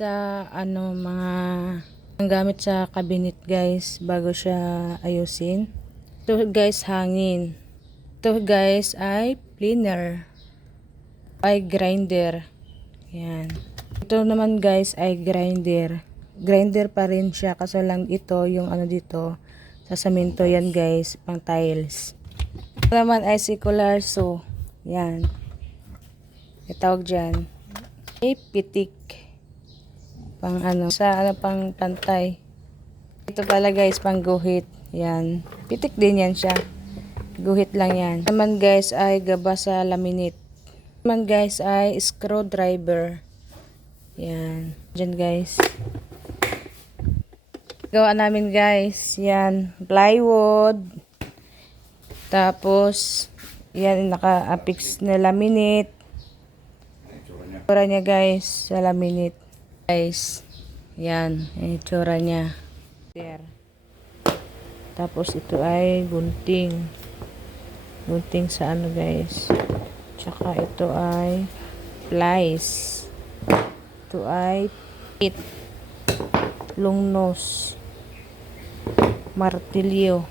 sa ano mga ang gamit sa cabinet guys bago siya ayusin. Ito guys hangin. Ito guys ay cleaner. Ay grinder. Yan. Ito naman guys ay grinder. Grinder pa rin siya kaso lang ito yung ano dito sa saminto yan guys pang tiles. Ito naman ay circular so yan. Itawag dyan. Ay pitik. Pang ano sa ano pang pantay. Ito pala guys pang guhit. Yan. Pitik din yan siya. Guhit lang yan. Naman guys ay gaba sa laminate. Naman guys ay screwdriver. Yan. Diyan guys. Gawa namin guys. Yan. Plywood. Tapos, yan naka-affix na laminate. Itsura niya guys sa laminate. Guys. Yan. Yung itsura niya. There. Tapos ito ay gunting. Gunting sa ano guys. Tsaka ito ay plies. Ito ay pit. Long nose. Martilyo.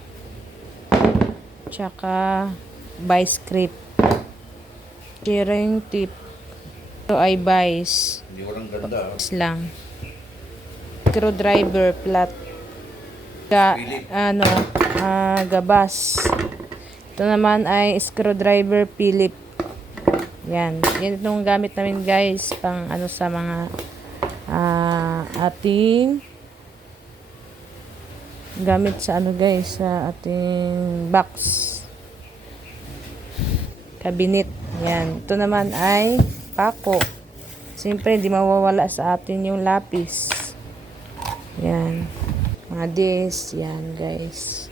Tsaka vice grip. Shearing tip. Ito ay vice. Hindi ko lang ganda. ah. Vice lang. Screwdriver flat. Ga, ano, ah, gabas. Ito naman ay screwdriver Philip. Yan. Yan itong gamit namin guys pang ano sa mga ah, ating gamit sa ano guys sa ating box cabinet. Yan. Ito naman ay pako. Siyempre, hindi mawawala sa atin yung lapis. Yan. Mga this. Yan, guys.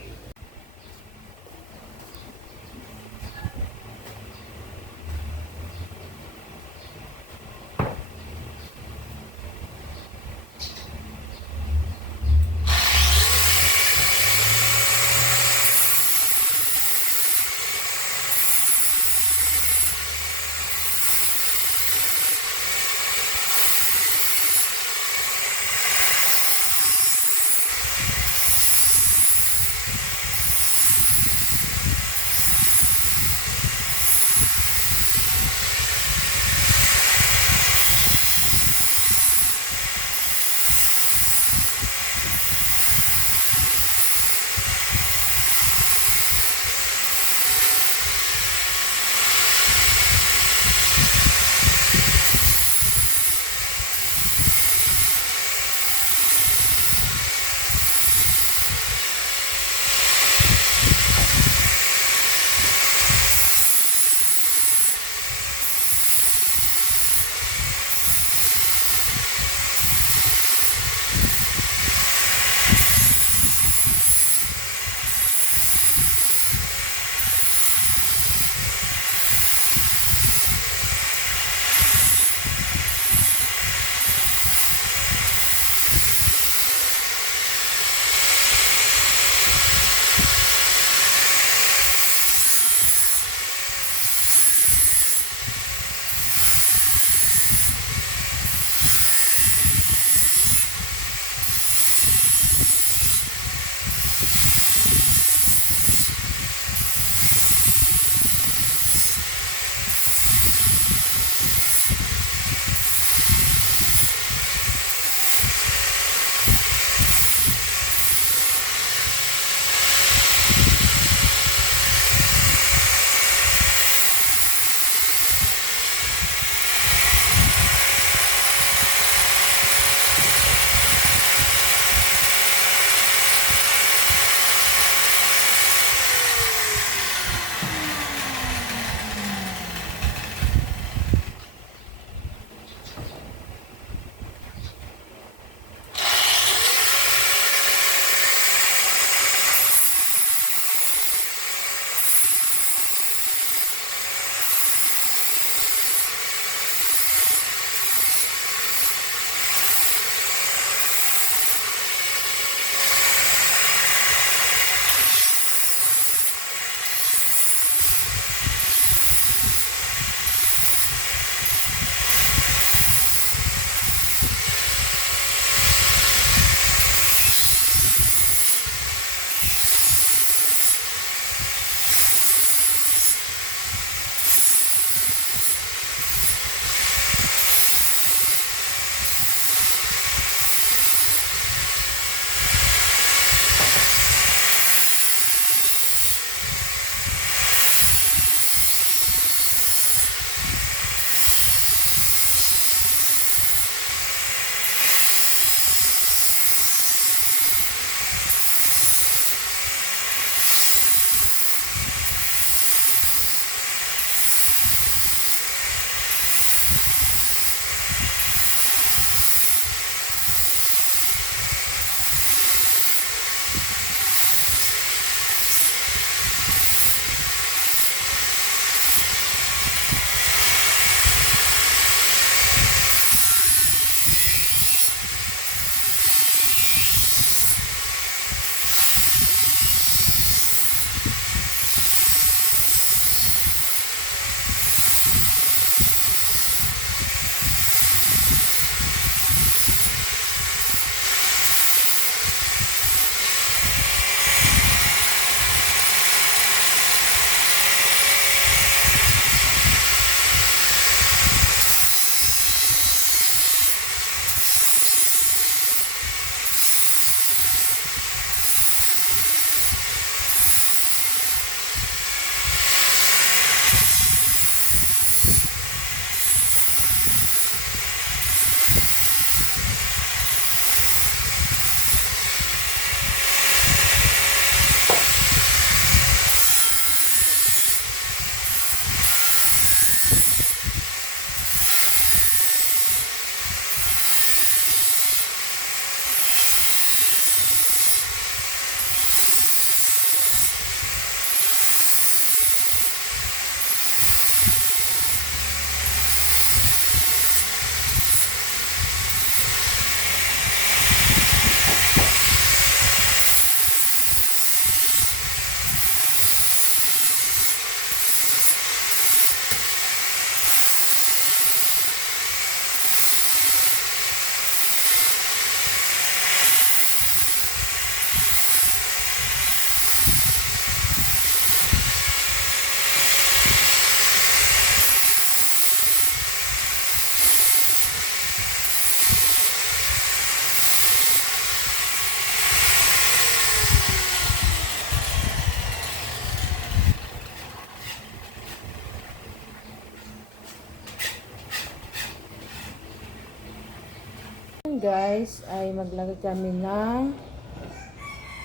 Maglagay kami ng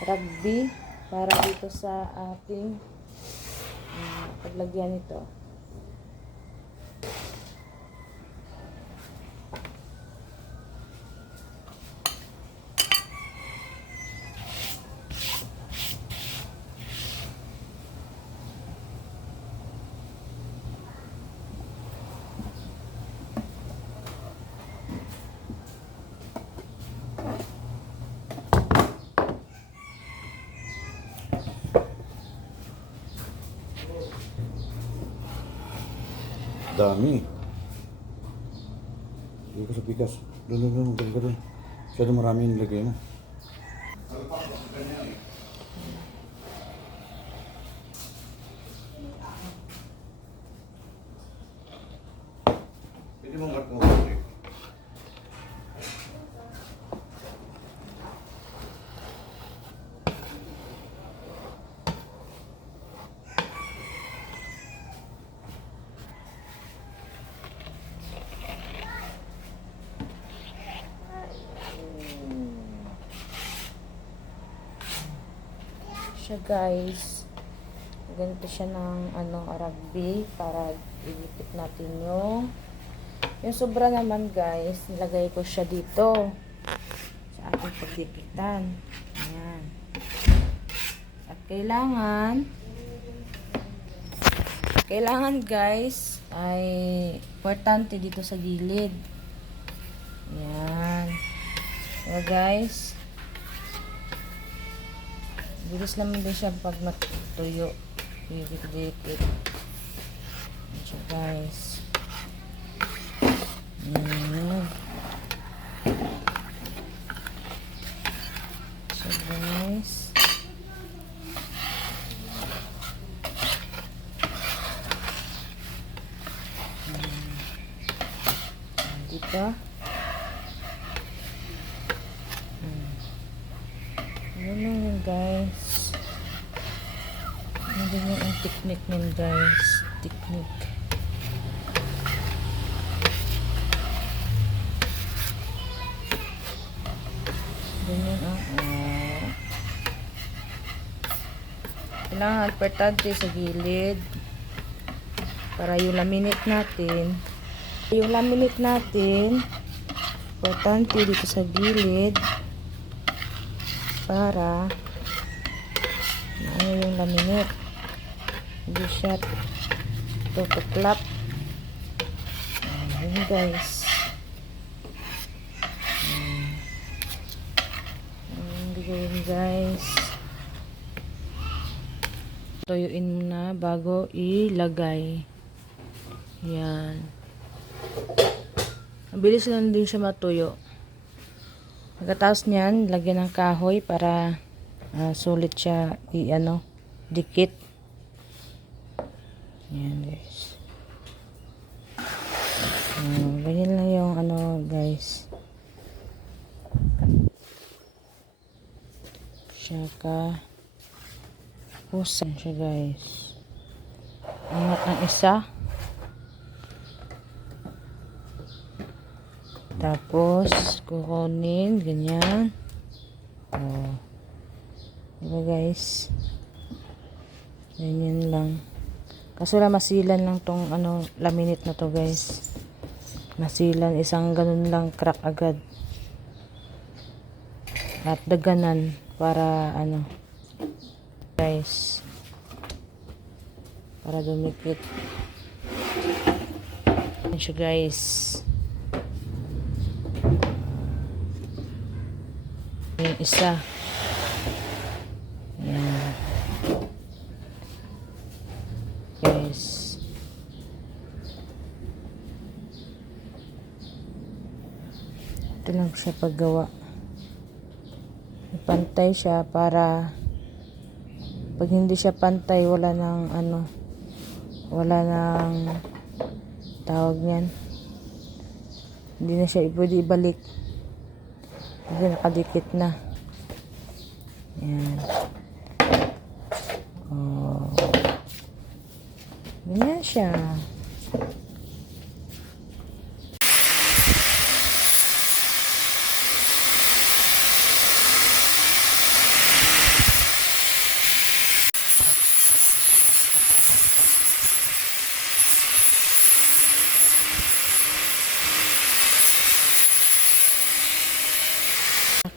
rugby para dito sa ating ah, paglagyan nito. Dami. Ko sa pikas. Doon, doon, doon. Doon doon. Masyado marami yung nilagay mo. Siya guys. Ganito siya ng ano, rugby para ilipit natin yung yung sobra naman guys, nilagay ko siya dito sa ating pagdipitan. Ayan. At kailangan kailangan guys ay importante dito sa gilid. Ayan. Diba guys? Bilis naman din siya pag matuyo. Dikit-dikit. Siya guys. Ayan. So guys. Ayan. Dito. Yun lang yun guys. Hindi yun ang technique nun guys. Technique. Ganyan ang ah. Kailangan importante sa gilid. Para yung laminate natin. Yung laminate natin. Importante dito sa gilid para ano yung laminate hindi siya tutuklap. Ayun guys. Hindi yun guys. Tuyuin mo na bago ilagay. Yan mabilis lang din siya matuyo Pagkatapos niyan, lagyan ng kahoy para ah, sulit siya i-ano, dikit. Yan guys. Ah, ganyan lang yung ano guys. Siya ka. Pusan siya guys. Angat ng isa. Tapos, kukunin, ganyan. Oh. Diba guys? Ganyan lang. Kaso lang masilan lang tong ano, laminate na to guys. Masilan, isang ganun lang crack agad. At daganan para ano, guys. Para dumikit. Yan siya guys. Yung isa. Yan. Guys. Ito lang siya paggawa. Pantay siya para pag hindi siya pantay, wala nang ano, wala nang tawag niyan. Hindi na siya pwede ibalik. Kasi nakadikit na. Yan. Oh. Ganyan siya.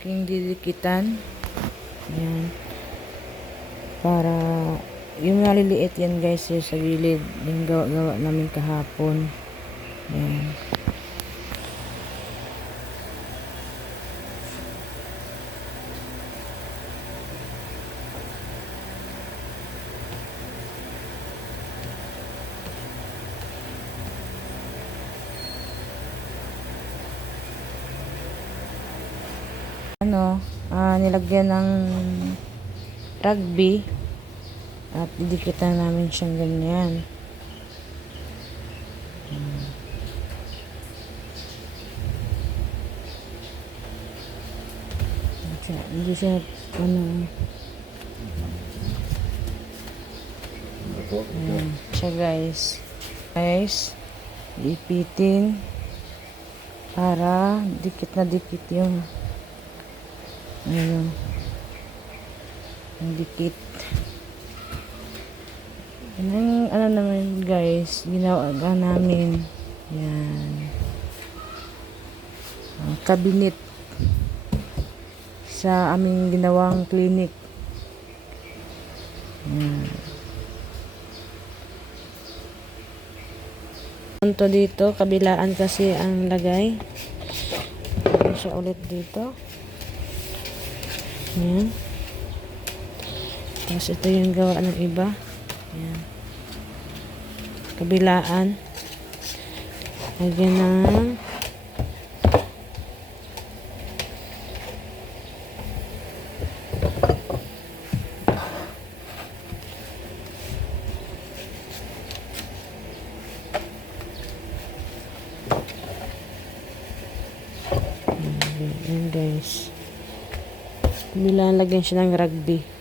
Aking didikitan. Yan. Para yung maliliit yan guys yung sa gilid. Yung gawa-gawa namin kahapon. Yan. Ano, ah, nilagyan ng rugby at didikitan namin siyang ganyan. Hindi siya, hindi siya, ano, ito. Ayan, siya guys. Guys, ipitin para dikit na dikit yung ano yung dikit. Yan ang ano naman guys, ginawa namin. Yan. Ang kabinet sa aming ginawang clinic. Yan. Punto dito, kabilaan kasi ang. Lagay siya ulit dito. Ayan. Tapos ito yung gawa ng iba. Ayan. Kabilaan. Lagyan ng Ayan guys. Kabilaan lagyan siya ng rugby.